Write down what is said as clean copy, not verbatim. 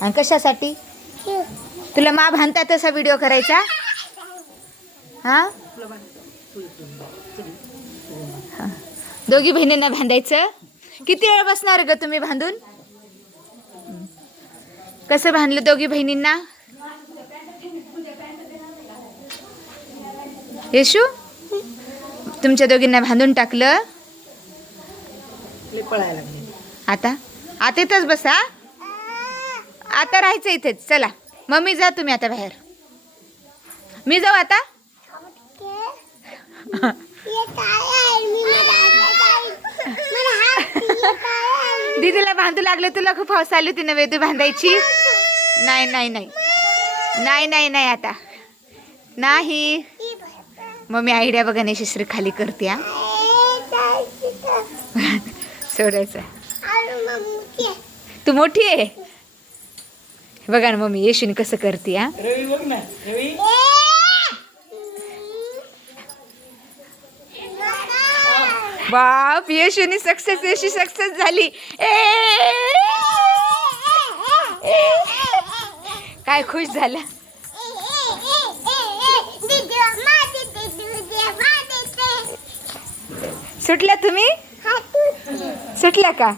आणि कशासाठी? तुला मा बांधता तसा व्हिडिओ करायचा? हा, दोघी बहिणींना बांधायचं. किती वेळ बसणार ग तुम्ही बांधून? कसं बांधलं दोघी बहिणींना? येशू, तुमच्या दोघींना बांधून टाकलं. आता आता इथंच बसा. आता राहायचं इथेच. चला मम्मी जा तुम्ही आता बाहेर. मी जाऊ आता. दीदीला बांधू लागले. तुला खूप हौस आली होती ना वेदू बांधायची. नाही नाही नाही नाही नाही नाही आता नाही. मम्मी आयडिया बघा नाही शिश्री खाली करते. सोडायचं. तू मोठी आहे बघा ना मम्मी येशूने कसं करते. बाप, येशूनी सक्सेस. येशू सक्सेस झाली. काय खुश झाला. सुटल्या तुम्ही? सुटल्या का?